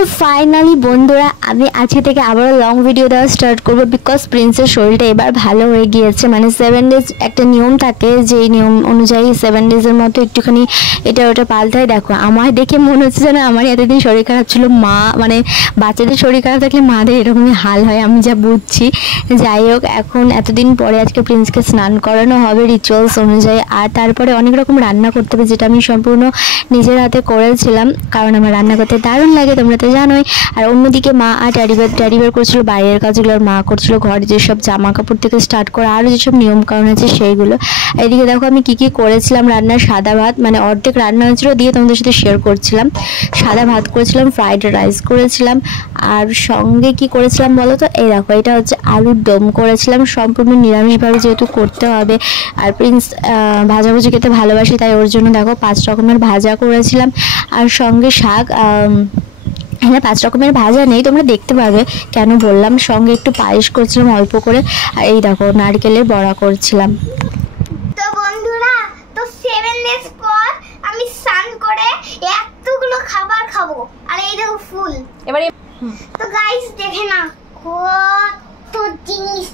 তো ফাইনালি বন্ধুরা আমি আজকে থেকে আবারও লং ভিডিও দেওয়া স্টার্ট করবো, বিকজ প্রিন্সের শরীরটা এবার ভালো হয়ে গিয়েছে। মানে 7 ডেজ একটা নিয়ম থাকে, যেই নিয়ম অনুযায়ী 7 ডেজের মতো একটুখানি এটা ওটা পাল্টায়। দেখো আমার দেখে মনে হচ্ছে যেন আমার এতদিন শরীর খারাপ ছিল, মা মানে বাচ্চাদের শরীর খারাপ থাকলে মাদের এরকমই হাল হয়, আমি যা বুঝছি। যাই হোক, এখন এতদিন পরে আজকে প্রিন্সকে স্নান করানো হবে রিচুয়ালস অনুযায়ী, আর তারপরে অনেক রকম রান্না করতে হবে, যেটা আমি সম্পূর্ণ নিজের হাতে করেছিলাম, কারণ আমার রান্না করতে দারুণ লাগে, তোমরা তো জানোই। আর অন্যদিকে মা আর ড্যাডিবার করছিল বাইরের কাজগুলো, আর মা করছিল ঘরে যেসব জামা কাপড় থেকে স্টার্ট করে আরও যেসব নিয়মকানুন আছে সেইগুলো। এদিকে দেখো আমি কি করেছিলাম রান্নার। সাদা ভাত, মানে অর্ধেক রান্না হয়েছিল দিয়ে তোমাদের সাথে শেয়ার করছিলাম। সাদা ভাত করেছিলাম, ফ্রাইড রাইস করেছিলাম, আর সঙ্গে কি করেছিলাম বলো তো, এই দেখো এটা হচ্ছে আলুর দম করেছিলাম, সম্পূর্ণ নিরামিষভাবে যেহেতু করতে হবে। আর প্রিন্স ভাজাভুজি খেতে ভালোবাসি, তাই ওর জন্য দেখো 5 রকমের ভাজা করেছিলাম, আর সঙ্গে শাক। হ্যাঁ, 5 রকমের ভাজা নেই, তোমরা দেখতে পাবে কেন বললাম। সঙ্গে একটু পায়েস করছিলাম অল্প করে, আর এই দেখো নারকেলের বড়া করছিলাম। তো বন্ধুরা, তো 7 ডেজ পর আমি স্নান করে এতগুলো খাবার খাবো, আর এই দেখো ফুল। এবারে তো গাইস দেখে না কত জিনিস।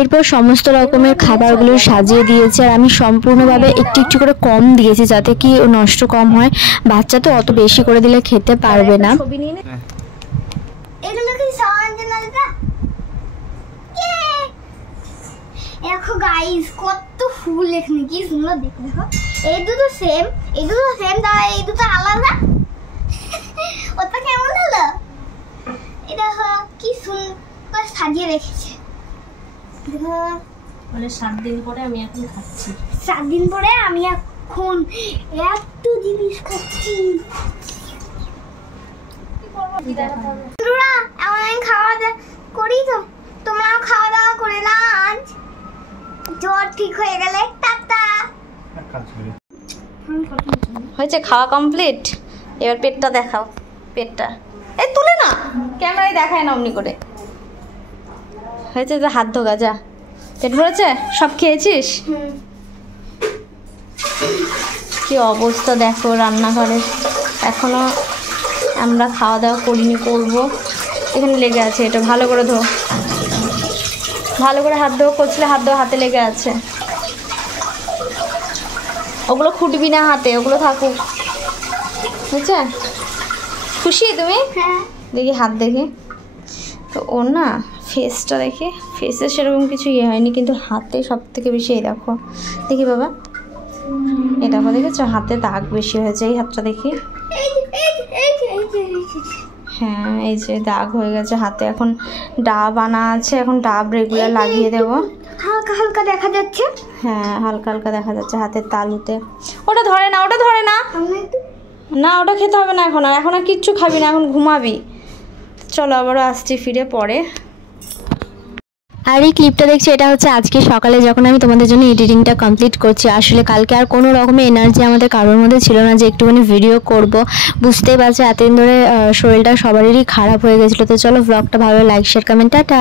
এরপর সমস্ত রকমের খাবারগুলো সাজিয়ে দিয়েছে, আর আমি সম্পূর্ণভাবে একটু একটু করে কম দিয়েছি, যাতে কি নষ্ট কম হয়। বাচ্চা তো অত বেশি করে দিলে খেতে পারবে না। এগুলো কি সঞ্জনালটা? দেখো গাইস কত ফুল এখানে, কি সুন্দর দেখো। দেখো এই দুটো সেম, তাহলে এই দুটো আলাদা। ওটা কেমন হলো? এই দেখো কি সুন্দর সাজিয়ে রেখেছে। মানে 7 দিন পরে আমি এখন খাচ্ছি। 7 দিন পরে আমি এখন এত জিনিস খাচ্ছি। বন্ধুরা, আমি খাওয়া দাওয়া করি, তো তোমরাও খাওয়া দাওয়া করে না। আজ জ্বর ঠিক হয়ে গেলে টাটা। হয়েছে খাওয়া কমপ্লিট। এবার পেটটা দেখাও, পেটটা এই তুলে না, ক্যামেরায় দেখায় না অমনি করে। হয়েছে, যে হাত ধোগা, যা পেট ভরেছে, সব খেয়েছিস। কি অবস্থা দেখো রান্নাঘরে, এখনো আমরা খাওয়া দাওয়া করিনি, করবো। এখানে লেগে আছে, এটা ভালো করে ধো, ভালো করে হাত ধোয়া করছিলে, হাত ধোয়া হাতে লেগে আছে। ওগুলো খুঁটবি না হাতে, ওগুলো থাকুক, বুঝছে? খুশি তুমি? হ্যাঁ। দেখি হাত দেখে, তো ওর না ফেসটা দেখে, ফেসে সেরকম কিছু ইয়ে হয়নি, কিন্তু হাতে সব থেকে বেশি। এই দেখো, দেখি বাবা, এই দেখো, দেখেছো হাতে দাগ বেশি হয়েছে। এই হাতটা দেখি, হ্যাঁ এই যে দাগ হয়ে গেছে হাতে। এখন ডাব আনা আছে, এখন ডাব রেগুলার লাগিয়ে দেবো। হালকা হালকা দেখা যাচ্ছে। হ্যাঁ হালকা হালকা দেখা যাচ্ছে হাতের তালুতে। ওটা ধরে না, ওটা ধরে না, না ওটা খেতে হবে না এখন। আর এখন আর কিচ্ছু খাবি না, এখন ঘুমাবি। চলো আবারও আসছি ফিরে পরে। আর এই ক্লিপটা দেখছি, এটা হচ্ছে আজকে সকালে যখন আমি তোমাদের জন্য এডিটিংটা কমপ্লিট করছি। আসলে কালকে আর কোনো রকমের এনার্জি আমাদের কারোর মধ্যে ছিল না যে একটুখানি ভিডিও করব। বুঝতেই পারছো এতদিন ধরে শরীরটা সবারই খারাপ হয়ে গেছিলো। তো চলো ব্লগটা ভালো, লাইক শেয়ার কমেন্ট, টাটা।